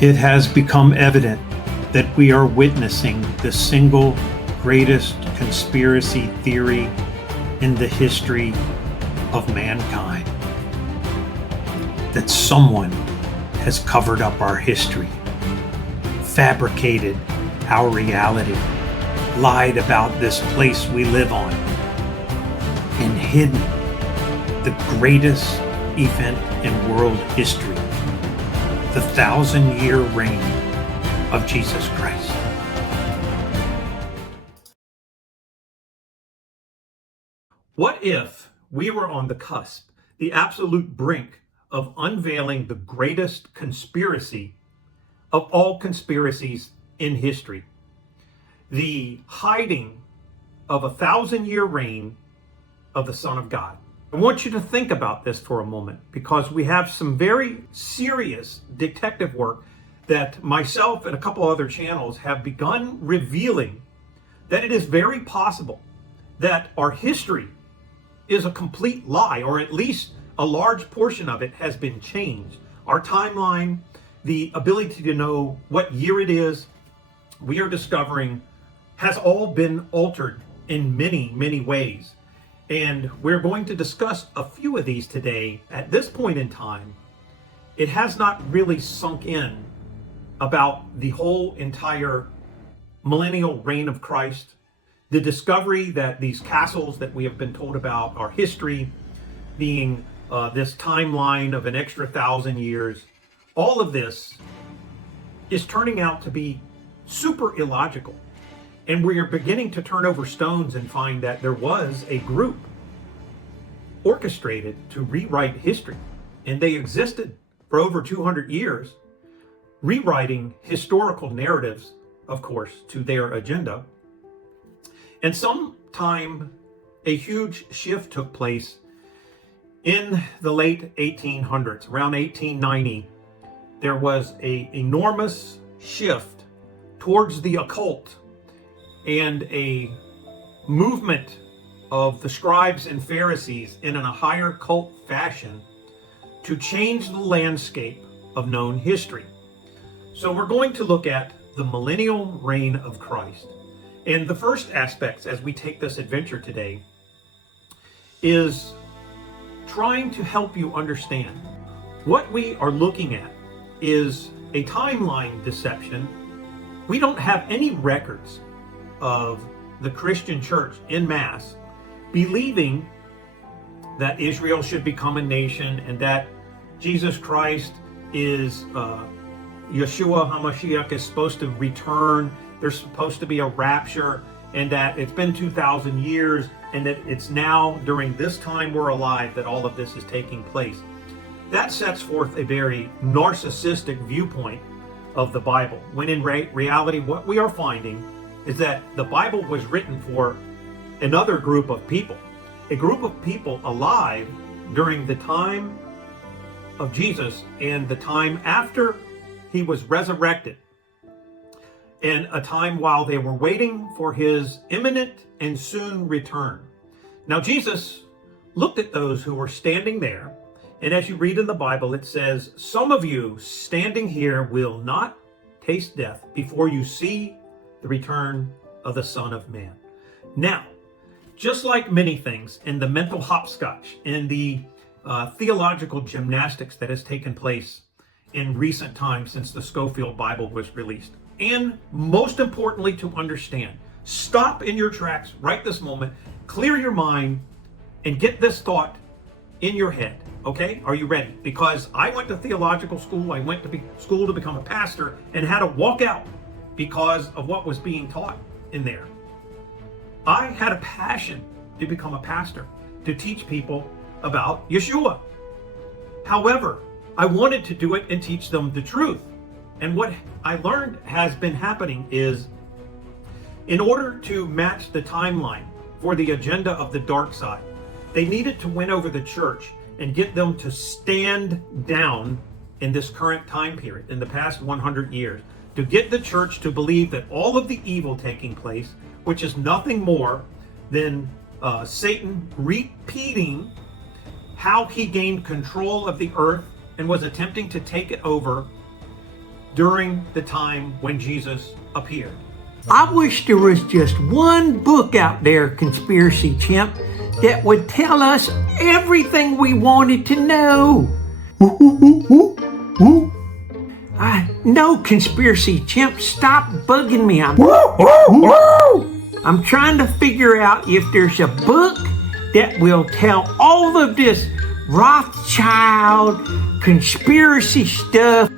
It has become evident that we are witnessing the single greatest conspiracy theory in the history of mankind. That someone has covered up our history, fabricated our reality, lied about this place we live on, and hidden the greatest event in world history, the 1,000-year reign of Jesus Christ. What if we were on the cusp, the absolute brink of unveiling the greatest conspiracy of all conspiracies in history? The hiding of a 1,000-year reign of the Son of God. I want you to think about this for a moment, because we have some very serious detective work that myself and a couple other channels have begun revealing that it is very possible that our history is a complete lie, or at least a large portion of it has been changed. Our timeline, the ability to know what year it is, we are discovering has all been altered in many, many ways. And we're going to discuss a few of these today. At this point in time, it has not really sunk in about the whole entire millennial reign of Christ, the discovery that these castles that we have been told about are history, being this timeline of an extra 1,000 years. All of this is turning out to be super illogical. And we are beginning to turn over stones and find that there was a group orchestrated to rewrite history. And they existed for over 200 years, rewriting historical narratives, of course, to their agenda. And sometime a huge shift took place in the late 1800s. Around 1890, there was an enormous shift towards the occult and a movement of the scribes and Pharisees in a higher cult fashion to change the landscape of known history. So we're going to look at the millennial reign of Christ. And the first aspects as we take this adventure today is trying to help you understand what we are looking at is a timeline deception. We don't have any records of the Christian church en masse believing that Israel should become a nation and that Jesus Christ is Yeshua HaMashiach is supposed to return. There's supposed to be a rapture, and that it's been 2,000 years, and that it's now during this time we're alive that all of this is taking place. That sets forth a very narcissistic viewpoint of the Bible, when in reality what we are finding is that the Bible was written for another group of people, a group of people alive during the time of Jesus and the time after he was resurrected, and a time while they were waiting for his imminent and soon return. Now, Jesus looked at those who were standing there, and as you read in the Bible, it says, "Some of you standing here will not taste death before you see the return of the Son of Man." Now, just like many things in the mental hopscotch and the theological gymnastics that has taken place in recent times since the Scofield Bible was released, and most importantly to understand, stop in your tracks right this moment, clear your mind, and get this thought in your head. Okay, are you ready? Because I went to theological school, I went to school to become a pastor, and had to walk out because of what was being taught in there. I had a passion to become a pastor, to teach people about Yeshua. However, I wanted to do it and teach them the truth. And what I learned has been happening is, in order to match the timeline for the agenda of the dark side, they needed to win over the church and get them to stand down in this current time period, in the past 100 years, to get the church to believe that all of the evil taking place, which is nothing more than Satan repeating how he gained control of the earth and was attempting to take it over, during the time when Jesus appeared. I wish there was just one book out there, Conspiracy Chimp, that would tell us everything we wanted to know. No, Conspiracy Chimp, stop bugging me. I'm trying to figure out if there's a book that will tell all of this Rothschild conspiracy stuff.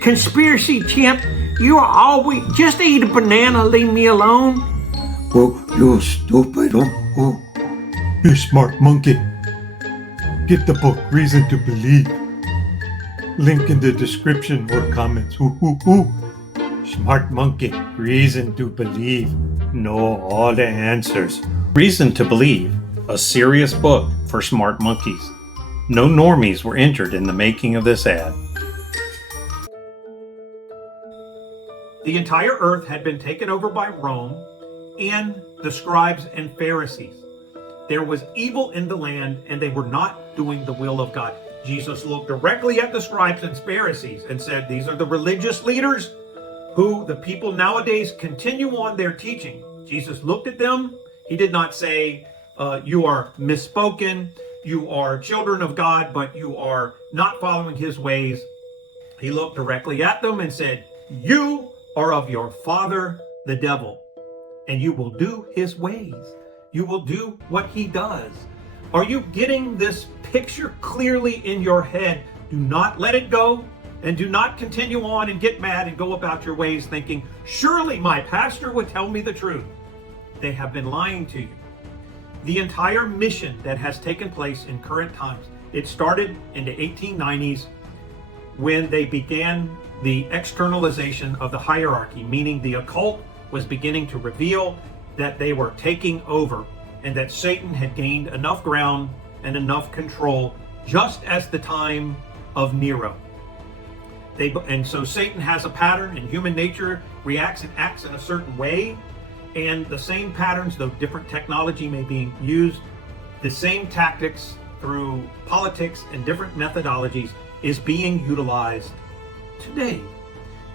Conspiracy Chimp, you are always just eat a banana, leave me alone. Oh, you stupid. Oh. You smart monkey. Get the book Reason to Believe. Link in the description or comments. Smart monkey. Reason to Believe. Know all the answers. Reason to Believe, a serious book for smart monkeys. No normies were injured in the making of this ad. The entire earth had been taken over by Rome and the scribes and Pharisees. There was evil in the land, and they were not doing the will of God. Jesus looked directly at the scribes and Pharisees and said, these are the religious leaders who the people nowadays continue on their teaching. Jesus looked at them. He did not say, you are misspoken, you are children of God, but you are not following his ways. He looked directly at them and said, you are of your father, the devil, and you will do his ways. You will do what he does. Are you getting this picture clearly in your head? Do not let it go, and do not continue on and get mad and go about your ways thinking, surely my pastor would tell me the truth. They have been lying to you. The entire mission that has taken place in current times, it started in the 1890s when they began the externalization of the hierarchy, meaning the occult was beginning to reveal that they were taking over and that Satan had gained enough ground and enough control, just as the time of Nero. And so Satan has a pattern, and human nature reacts and acts in a certain way, and the same patterns, though different technology may be used, the same tactics through politics and different methodologies is being utilized today.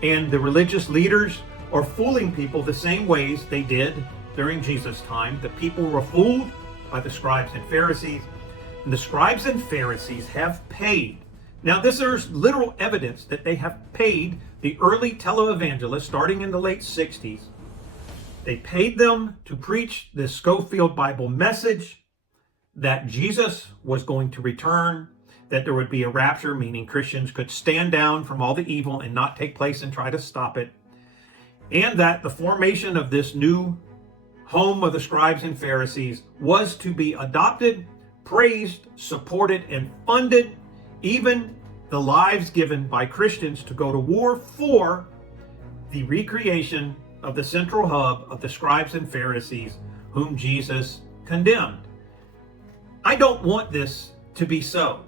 And the religious leaders are fooling people the same ways they did during Jesus' time. The people were fooled by the scribes and Pharisees, and the scribes and Pharisees have paid. Now, there's literal evidence that they have paid the early televangelists, starting in the late 60s. They paid them to preach this Schofield Bible message that Jesus was going to return, that there would be a rapture, meaning Christians could stand down from all the evil and not take place and try to stop it, and that the formation of this new home of the scribes and Pharisees was to be adopted, praised, supported, and funded, even the lives given by Christians to go to war for the recreation of the central hub of the scribes and Pharisees, whom Jesus condemned. I don't want this to be so.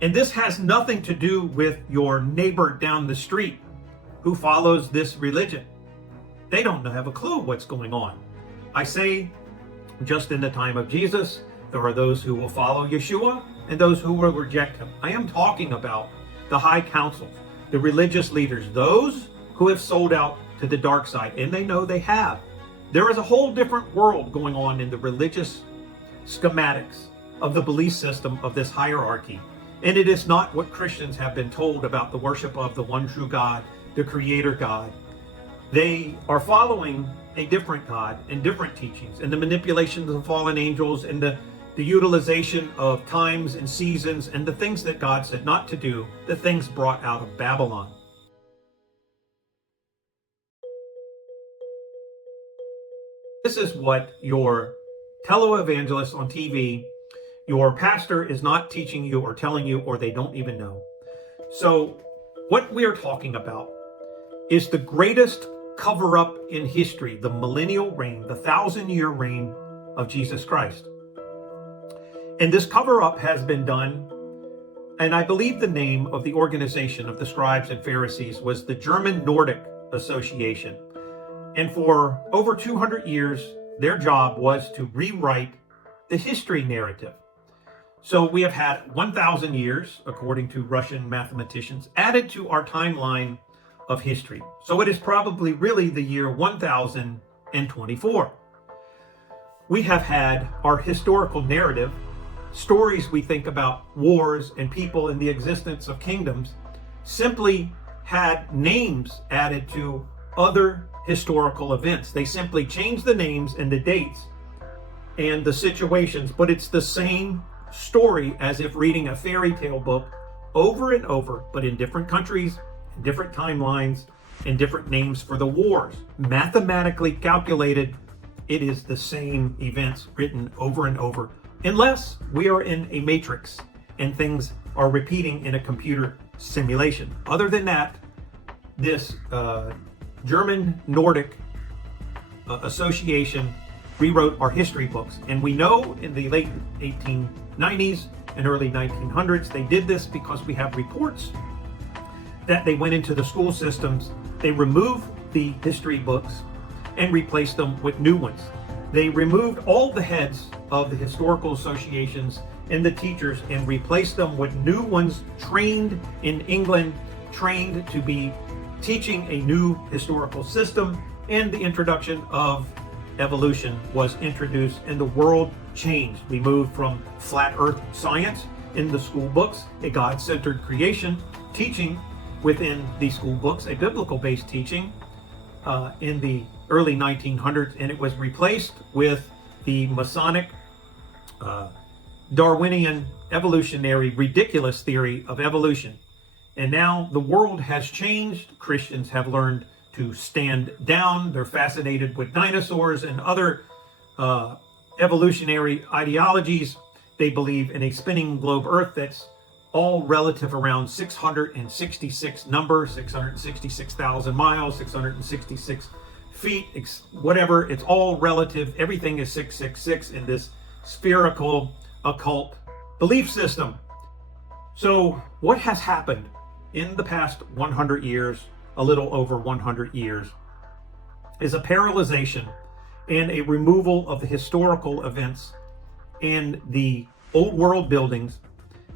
And this has nothing to do with your neighbor down the street who follows this religion. They don't have a clue what's going on. I say, just in the time of Jesus, there are those who will follow Yeshua and those who will reject him. I am talking about the high councils, the religious leaders, those who have sold out to the dark side, and they know they have. There is a whole different world going on in the religious schematics of the belief system of this hierarchy. And it is not what Christians have been told about the worship of the one true God, the Creator God. They are following a different God and different teachings, and the manipulations of fallen angels, and the utilization of times and seasons, and the things that God said not to do, the things brought out of Babylon. This is what your televangelist on TV, your pastor is not teaching you or telling you, or they don't even know. So what we are talking about is the greatest cover-up in history, the millennial reign, the 1,000-year reign of Jesus Christ. And this cover-up has been done, and I believe the name of the organization of the scribes and Pharisees was the German Nordic Association. And for over 200 years, their job was to rewrite the history narrative. So we have had 1,000 years, according to Russian mathematicians, added to our timeline of history. So it is probably really the year 1024. We have had our historical narrative, stories we think about wars and people and the existence of kingdoms, simply had names added to other historical events. They simply changed the names and the dates and the situations, but it's the same story as if reading a fairy tale book over and over, but in different countries, in different timelines, and different names for the wars. Mathematically calculated, it is the same events written over and over, unless we are in a matrix and things are repeating in a computer simulation. Other than that, this German Nordic Association rewrote our history books. And we know in the late 1890s and early 1900s, they did this because we have reports that they went into the school systems, they removed the history books and replaced them with new ones. They removed all the heads of the historical associations and the teachers and replaced them with new ones trained in England, trained to be teaching a new historical system, and the introduction of evolution was introduced and the world changed. We moved from flat earth science in the school books, a God-centered creation teaching within the school books, a biblical-based teaching in the early 1900s, and it was replaced with the Masonic Darwinian evolutionary ridiculous theory of evolution. And now the world has changed. Christians have learned to stand down. They're fascinated with dinosaurs and other evolutionary ideologies. They believe in a spinning globe Earth that's all relative around 666 number, 666,000 miles, 666 feet, whatever. It's all relative. Everything is 666 in this spherical occult belief system. So what has happened in the past 100 years, a little over 100 years, is a paralyzation and a removal of the historical events and the old world buildings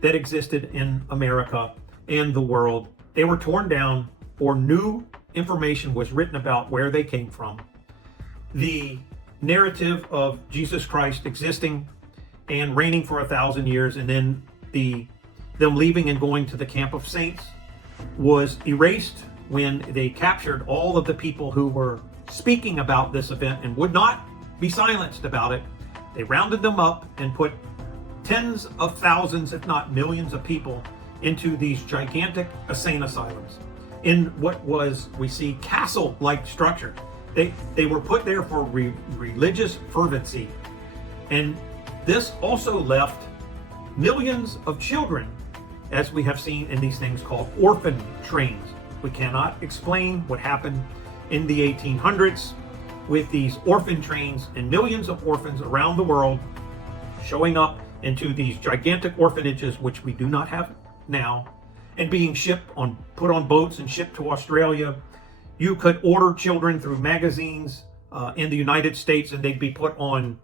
that existed in America and the world. They were torn down, or new information was written about where they came from. The narrative of Jesus Christ existing and reigning for 1,000 years, and then them leaving and going to the camp of saints, was erased when they captured all of the people who were speaking about this event and would not be silenced about it. They rounded them up and put tens of thousands, if not millions of people into these gigantic insane asylums in what was, we see, castle-like structure. They were put there for religious fervency. And this also left millions of children, as we have seen in these things called orphan trains. We cannot explain what happened in the 1800s with these orphan trains and millions of orphans around the world showing up into these gigantic orphanages, which we do not have now, and being put on boats and shipped to Australia. You could order children through magazines in the United States, and they'd be put on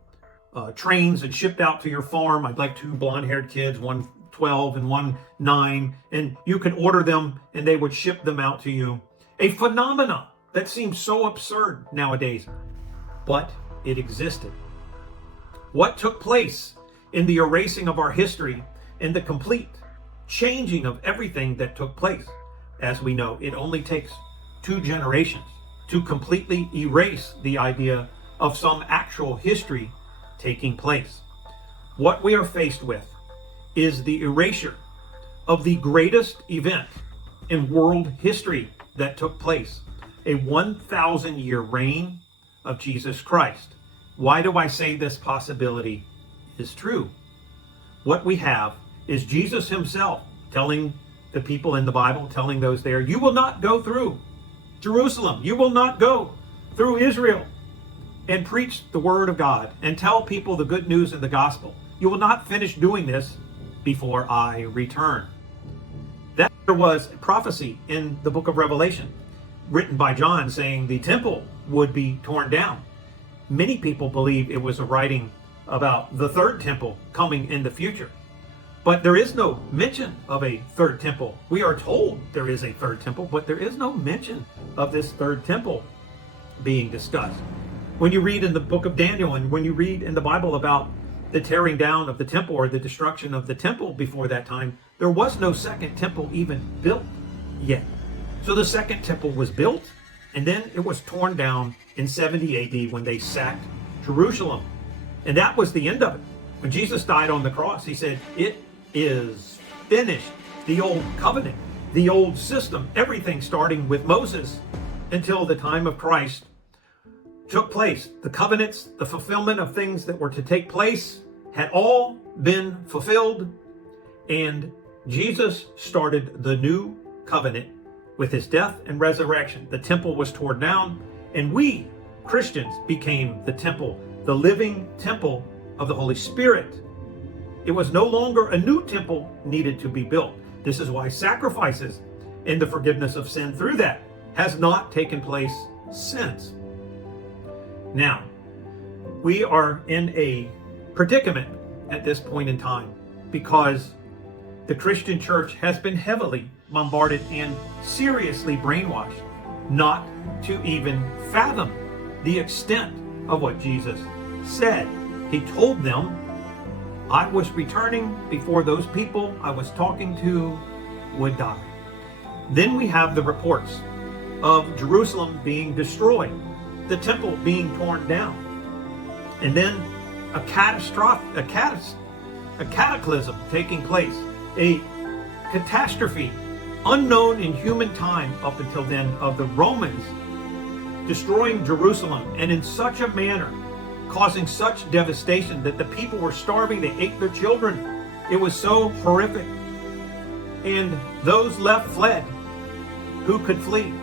trains and shipped out to your farm. I'd like 2 blonde-haired kids, one 12 and one 9, and you could order them and they would ship them out to you. A phenomena that seems so absurd nowadays, but it existed. What took place in the erasing of our history and the complete changing of everything that took place? As we know, it only takes 2 generations to completely erase the idea of some actual history taking place. What we are faced with is the erasure of the greatest event in world history that took place, a 1,000-year reign of Jesus Christ. Why do I say this possibility is true? What we have is Jesus himself telling the people in the Bible, telling those there, you will not go through Jerusalem, you will not go through Israel and preach the word of God and tell people the good news of the gospel. You will not finish doing this before I return. That there was a prophecy in the book of Revelation written by John saying the temple would be torn down. Many people believe it was a writing about the third temple coming in the future. But there is no mention of a third temple. We are told there is a third temple, but there is no mention of this third temple being discussed. When you read in the book of Daniel and when you read in the Bible about the tearing down of the temple or the destruction of the temple before that time, there was no second temple even built yet. So the second temple was built, and then it was torn down in 70 AD when they sacked Jerusalem. And that was the end of it. When Jesus died on the cross, he said, "It is finished." The old covenant, the old system, everything starting with Moses until the time of Christ took place. The covenants, the fulfillment of things that were to take place had all been fulfilled, and Jesus started the new covenant with his death and resurrection. The temple was torn down, and we, Christians, became the temple, the living temple of the Holy Spirit. It was no longer a new temple needed to be built. This is why sacrifices and the forgiveness of sin through that has not taken place since. Now, we are in a predicament at this point in time because the Christian church has been heavily bombarded and seriously brainwashed not to even fathom the extent of what Jesus said. He told them, "I was returning before those people I was talking to would die." Then we have the reports of Jerusalem being destroyed, the temple being torn down, and then a cataclysm taking place, a catastrophe unknown in human time up until then of the Romans destroying Jerusalem, and in such a manner causing such devastation that the people were starving, they ate their children. It was so horrific. And those left fled who could flee.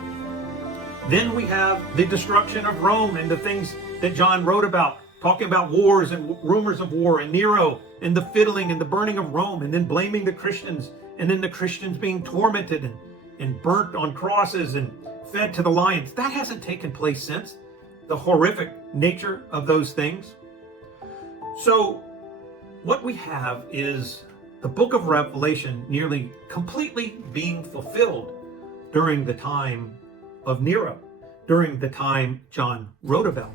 Then we have the destruction of Rome and the things that John wrote about, talking about wars and rumors of war and Nero and the fiddling and the burning of Rome, and then blaming the Christians, and then the Christians being tormented and burnt on crosses and fed to the lions. That hasn't taken place since. The horrific nature of those things. So what we have is the book of Revelation nearly completely being fulfilled during the time of Nero, during the time John wrote about.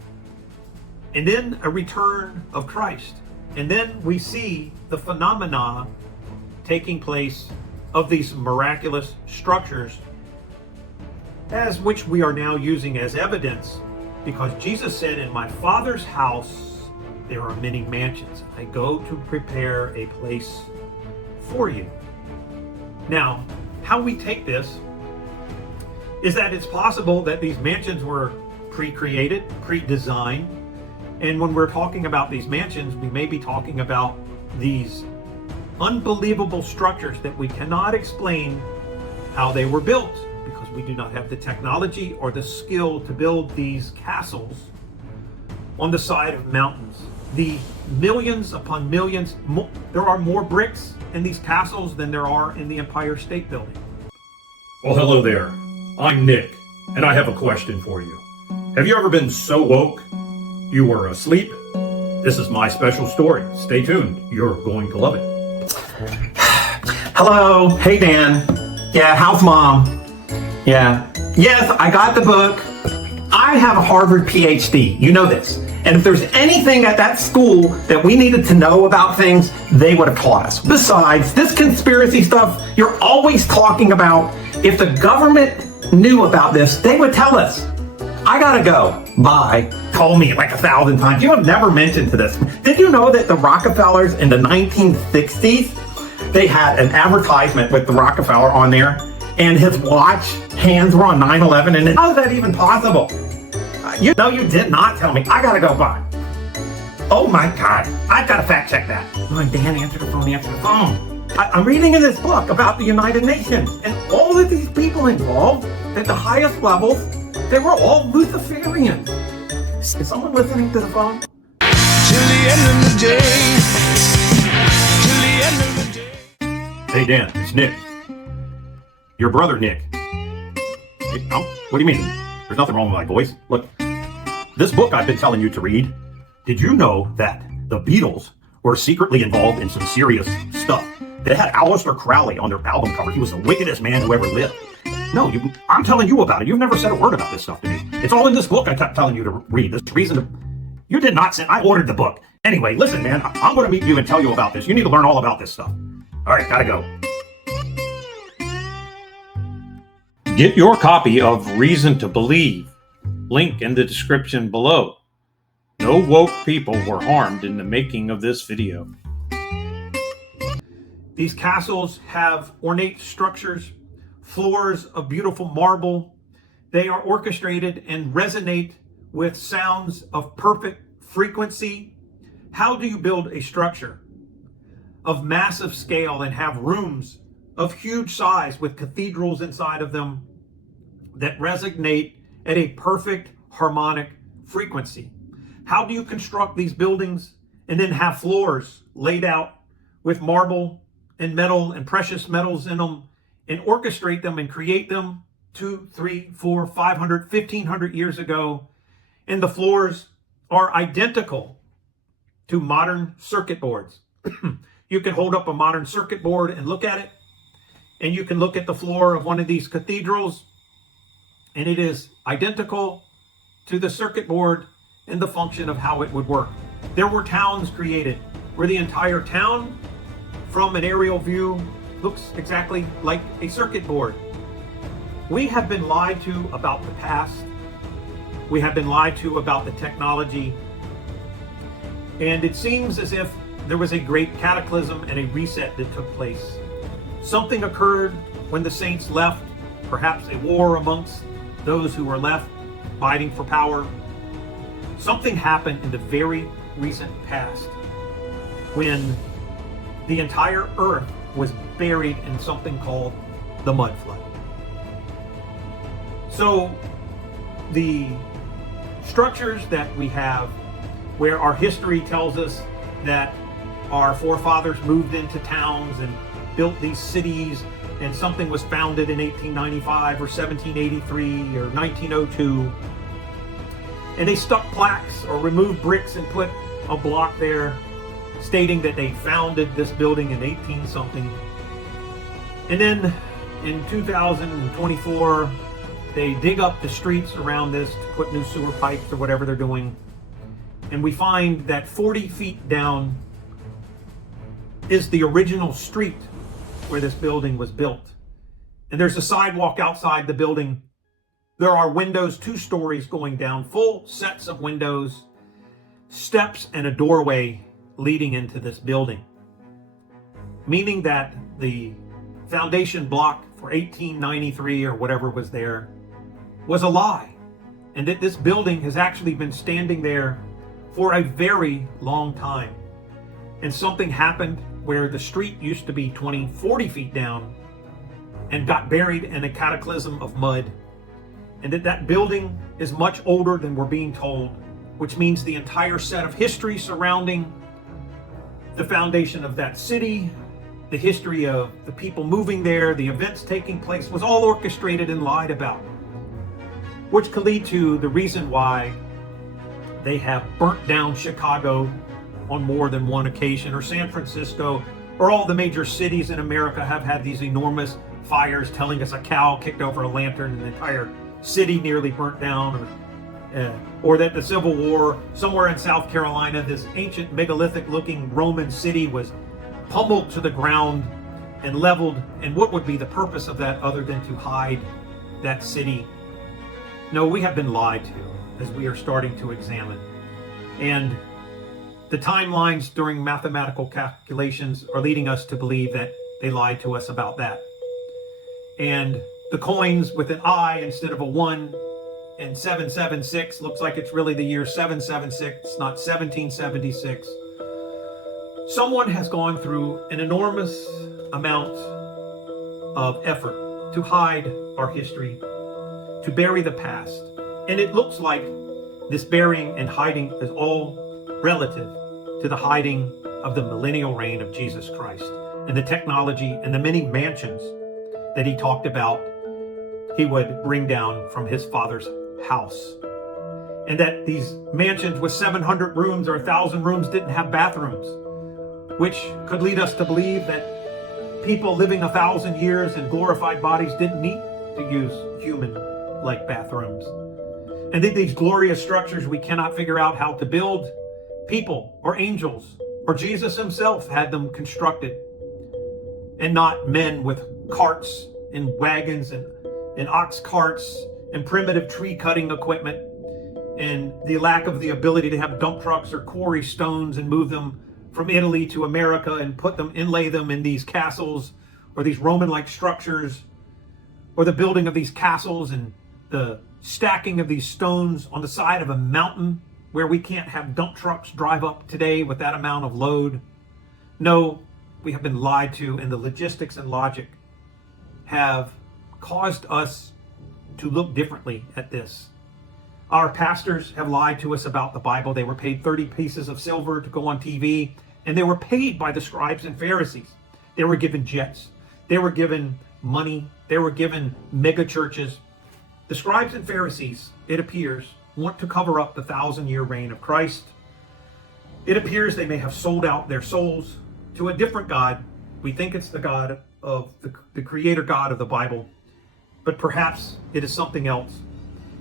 And then a return of Christ. And then we see the phenomena taking place of these miraculous structures, as which we are now using as evidence, because Jesus said, "In my Father's house there are many mansions. I go to prepare a place for you." Now, how we take this is that it's possible that these mansions were pre-created, pre-designed, and when we're talking about these mansions, we may be talking about these unbelievable structures that we cannot explain how they were built, because we do not have the technology or the skill to build these castles on the side of mountains. The millions upon millions, there are more bricks in these castles than there are in the Empire State Building. Well, hello there. I'm Nick, and I have a question for you. Have you ever been so woke you were asleep? This is my special story. Stay tuned. You're going to love it. Hello. Hey, Dan. Yeah, how's mom? Yeah. Yes, I got the book. I have a Harvard PhD. You know this. And if there's anything at that school that we needed to know about things, they would have taught us. Besides, this conspiracy stuff you're always talking about, if the government knew about this, they would tell us. I gotta go. Bye. Call me like 1,000 times. You have never mentioned to this. Did you know that the Rockefellers in the 1960s, they had an advertisement with the Rockefeller on there, and his watch hands were on 9/11, and how is that even possible? You know, you did not tell me. I gotta go. Bye. Oh my God. I've gotta fact check that. Oh, and Dan, answer the phone. I'm reading in this book about the United Nations, and all of these people involved at the highest levels, they were all Luciferians. Is someone listening to the phone? Till the end of the day. Till the end of the day. Hey, Dan, it's Nick. Your brother, Nick. Hey, oh, what do you mean? There's nothing wrong with my voice. Look, this book I've been telling you to read, did you know that the Beatles were secretly involved in some serious stuff? that had Aleister Crowley on their album cover. He was the wickedest man who ever lived. No, I'm telling you about it. You've never said a word about this stuff to me. It's all in this book I kept telling you to read. This reason to... You did not send... I ordered the book. Anyway, listen, man. I'm going to meet you and tell you about this. You need to learn all about this stuff. All right, gotta go. Get your copy of Reason to Believe. Link in the description below. No woke people were harmed in the making of this video. These castles have ornate structures, floors of beautiful marble. They are orchestrated and resonate with sounds of perfect frequency. How do you build a structure of massive scale and have rooms of huge size with cathedrals inside of them that resonate at a perfect harmonic frequency? How do you construct these buildings and then have floors laid out with marble and metal and precious metals in them and orchestrate them and create them 200, 300, 400, 500, 1500 years ago? And the floors are identical to modern circuit boards. You can hold up a modern circuit board and look at it, and you can look at the floor of one of these cathedrals, and it is identical to the circuit board and the function of how it would work. There were towns created where the entire town, from an aerial view, looks exactly like a circuit board. We have been lied to about the past. We have been lied to about the technology. And it seems as if there was a great cataclysm and a reset that took place. Something occurred when the saints left, perhaps a war amongst those who were left fighting for power. Something happened in the very recent past when the entire earth was buried in something called the mud flood. So the structures that we have, where our history tells us that our forefathers moved into towns and built these cities, and something was founded in 1895 or 1783 or 1902, and they stuck plaques or removed bricks and put a block there stating that they founded this building in 18 something. And then in 2024, they dig up the streets around this to put new sewer pipes or whatever they're doing. And we find that 40 feet down is the original street where this building was built. And there's a sidewalk outside the building. There are windows, 2 stories going down, full sets of windows, steps, and a doorway leading into this building. Meaning that the foundation block for 1893 or whatever was there was a lie. And that this building has actually been standing there for a very long time. And something happened where the street used to be 20, 40 feet down and got buried in a cataclysm of mud. And that building is much older than we're being told, which means the entire set of history surrounding the foundation of that city, the history of the people moving there, the events taking place, was all orchestrated and lied about. Which could lead to the reason why they have burnt down Chicago on more than one occasion, or San Francisco, or all the major cities in America have had these enormous fires telling us a cow kicked over a lantern and the entire city nearly burnt down, or that the Civil War somewhere in South Carolina, this ancient megalithic looking Roman city was pummeled to the ground and leveled. And what would be the purpose of that other than to hide that city? No, we have been lied to as we are starting to examine. And the timelines during mathematical calculations are leading us to believe that they lied to us about that. And the coins with an I instead of a 1 and 776 looks like it's really the year 776, not 1776. Someone has gone through an enormous amount of effort to hide our history, to bury the past. And it looks like this burying and hiding is all relative to the hiding of the millennial reign of Jesus Christ and the technology and the many mansions that he talked about he would bring down from his father's house. And that these mansions with 700 rooms or 1,000 rooms didn't have bathrooms, which could lead us to believe that people living 1,000 years in glorified bodies didn't need to use human-like bathrooms. And that these glorious structures we cannot figure out how to build, people or angels or Jesus himself had them constructed, and not men with carts and wagons and ox carts and primitive tree cutting equipment, and the lack of the ability to have dump trucks or quarry stones and move them from Italy to America and inlay them in these castles or these Roman-like structures, or the building of these castles and the stacking of these stones on the side of a mountain where we can't have dump trucks drive up today with that amount of load. No, we have been lied to, and the logistics and logic have caused us to look differently at this. Our pastors have lied to us about the Bible. They were paid 30 pieces of silver to go on TV, and they were paid by the scribes and Pharisees. They were given jets. They were given money. They were given mega churches. The scribes and Pharisees, it appears, want to cover up the 1,000-year reign of Christ. It appears they may have sold out their souls to a different God. We think it's the God of the creator God of the Bible, but perhaps it is something else.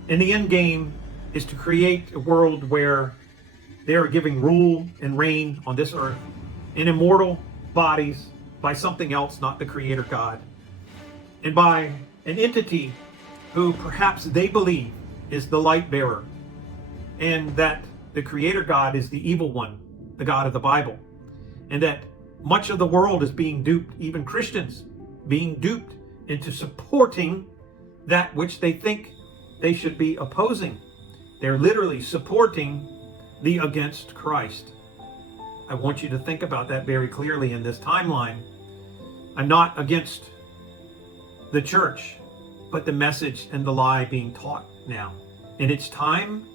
And the end game is to create a world where they are giving rule and reign on this earth in immortal bodies by something else, not the creator God, and by an entity who perhaps they believe is the light bearer, and that the creator God is the evil one, the God of the Bible, and that much of the world is being duped, even Christians being duped into supporting that which they think they should be opposing. They're literally supporting the against Christ. I want you to think about that very clearly in this timeline. I'm not against the church, but the message and the lie being taught now. And it's time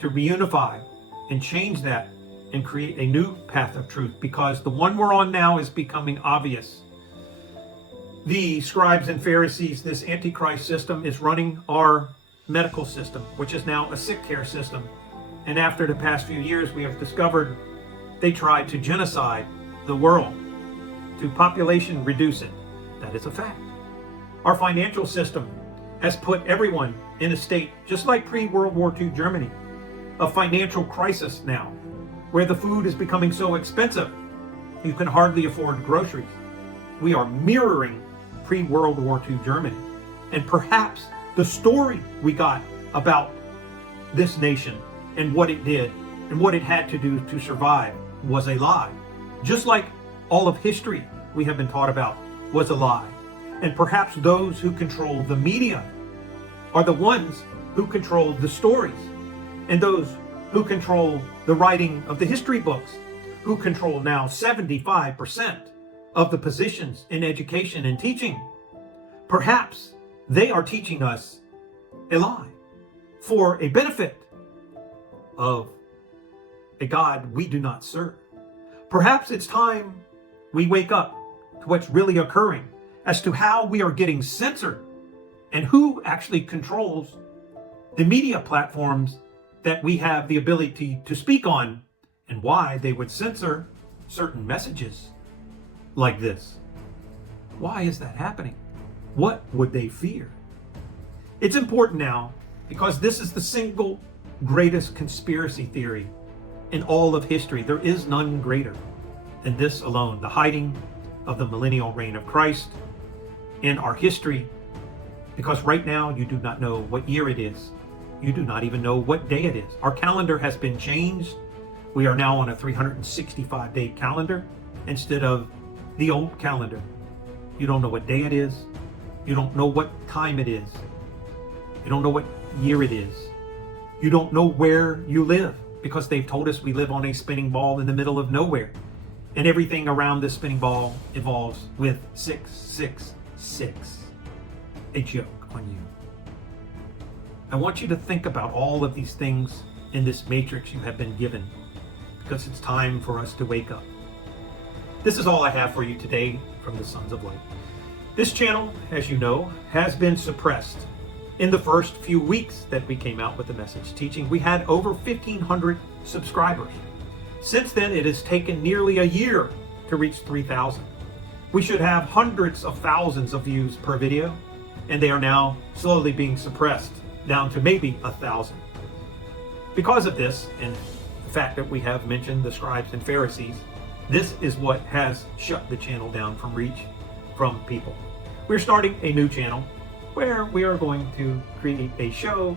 to reunify and change that and create a new path of truth, because the one we're on now is becoming obvious. The scribes and Pharisees, this anti-Christ system, is running our medical system, which is now a sick care system. And after the past few years, we have discovered they tried to genocide the world, to population reduce it. That is a fact. Our financial system has put everyone in a state, just like pre-World War II Germany, of financial crisis now, where the food is becoming so expensive, you can hardly afford groceries. We are mirroring pre-World War II Germany. And perhaps the story we got about this nation and what it did and what it had to do to survive was a lie. Just like all of history we have been taught about was a lie. And perhaps those who control the media are the ones who control the stories, and those who control the writing of the history books, who control now 75% of the positions in education and teaching. Perhaps they are teaching us a lie for a benefit of a God we do not serve. Perhaps it's time we wake up to what's really occurring as to how we are getting censored and who actually controls the media platforms that we have the ability to speak on, and why they would censor certain messages like this. Why is that happening? What would they fear? It's important now because this is the single greatest conspiracy theory in all of history. There is none greater than this alone, the hiding of the millennial reign of Christ in our history, because right now you do not know what year it is. You do not even know what day it is. Our calendar has been changed. We are now on a 365-day calendar instead of the old calendar. You don't know what day it is. You don't know what time it is. You don't know what year it is. You don't know where you live, because they've told us we live on a spinning ball in the middle of nowhere. And everything around this spinning ball evolves with 666. A joke on you. I want you to think about all of these things in this matrix you have been given, because it's time for us to wake up. This is all I have for you today from the Sons of Light. This channel, as you know, has been suppressed. In the first few weeks that we came out with the message teaching, we had over 1,500 subscribers. Since then, it has taken nearly a year to reach 3,000. We should have hundreds of thousands of views per video, and they are now slowly being suppressed down to maybe 1,000. Because of this, and the fact that we have mentioned the scribes and Pharisees, this is what has shut the channel down from reach from people. We're starting a new channel where we are going to create a show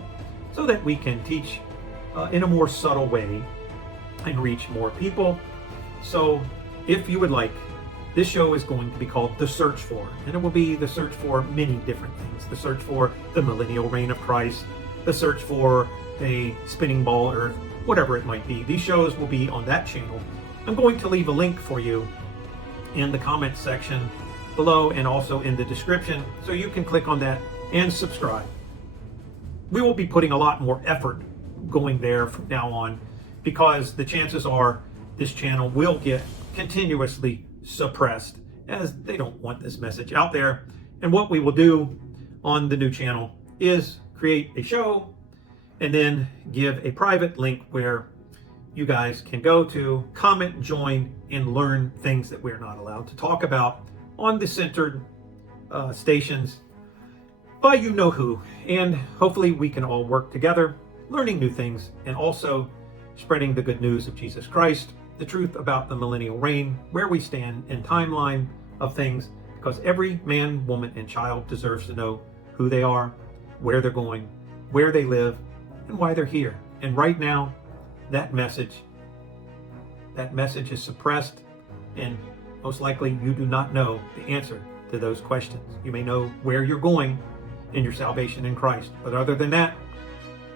so that we can teach in a more subtle way and reach more people. So if you would like, this show is going to be called The Search For, and it will be the search for many different things. The search for the millennial reign of Christ, the search for a spinning ball earth, whatever it might be. These shows will be on that channel. I'm going to leave a link for you in the comments section below and also in the description, so you can click on that and subscribe. We will be putting a lot more effort going there from now on, because the chances are this channel will get continuously suppressed, as they don't want this message out there. And what we will do on the new channel is create a show and then give a private link where you guys can go to, comment, join, and learn things that we're not allowed to talk about on the centered stations by you know who. And hopefully we can all work together, learning new things and also spreading the good news of Jesus Christ, the truth about the millennial reign, where we stand in timeline of things, because every man, woman, and child deserves to know who they are, where they're going, where they live, and why they're here. And right now, that message is suppressed, and most likely you do not know the answer to those questions. You may know where you're going in your salvation in Christ, but other than that,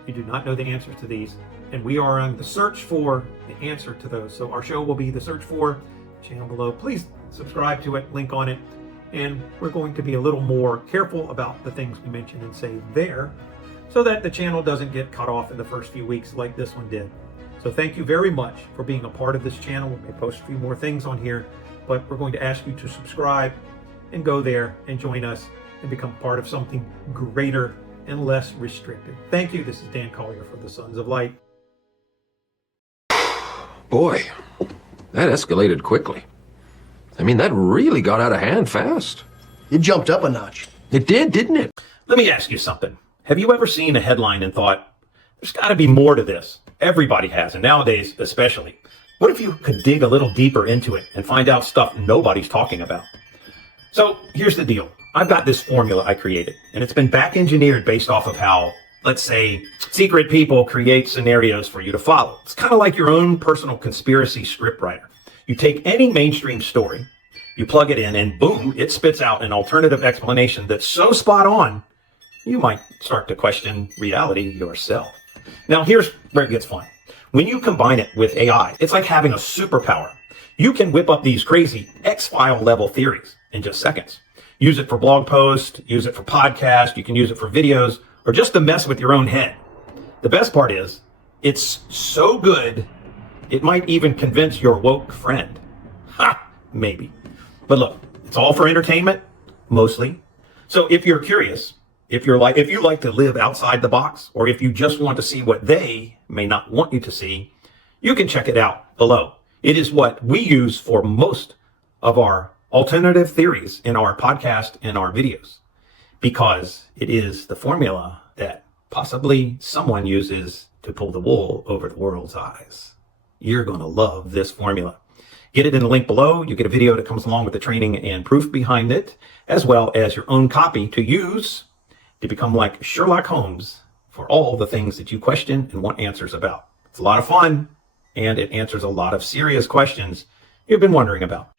you do not know the answers to these. And we are on the search for the answer to those. So our show will be The Search For, channel below. Please subscribe to it, link on it. And we're going to be a little more careful about the things we mention and say there, so that the channel doesn't get cut off in the first few weeks like this one did. So thank you very much for being a part of this channel. We may post a few more things on here, but we're going to ask you to subscribe and go there and join us and become part of something greater and less restricted. Thank you. This is Dan Collier for the Sons of Light. Boy, that escalated quickly. I mean, that really got out of hand fast. It jumped up a notch. It did, didn't it? Let me ask you something. Have you ever seen a headline and thought, there's got to be more to this? Everybody has, and nowadays especially. What if you could dig a little deeper into it and find out stuff nobody's talking about? So here's the deal. I've got this formula I created, and it's been back engineered based off of how, let's say, secret people create scenarios for you to follow. It's kind of like your own personal conspiracy scriptwriter. You take any mainstream story, you plug it in, and boom, it spits out an alternative explanation that's so spot on, you might start to question reality yourself. Now, here's where it gets fun. When you combine it with AI, it's like having a superpower. You can whip up these crazy X-File level theories in just seconds. Use it for blog posts, use it for podcasts, you can use it for videos, or just to mess with your own head. The best part is, it's so good, it might even convince your woke friend. Ha! Maybe. But look, it's all for entertainment, mostly. So if you're curious, if you like to live outside the box, or if you just want to see what they may not want you to see, you can check it out below. It is what we use for most of our alternative theories in our podcast and our videos, because it is the formula that possibly someone uses to pull the wool over the world's eyes. You're going to love this formula. Get it in the link below. You get a video that comes along with the training and proof behind it, as well as your own copy to use to become like Sherlock Holmes for all the things that you question and want answers about. It's a lot of fun, and it answers a lot of serious questions you've been wondering about.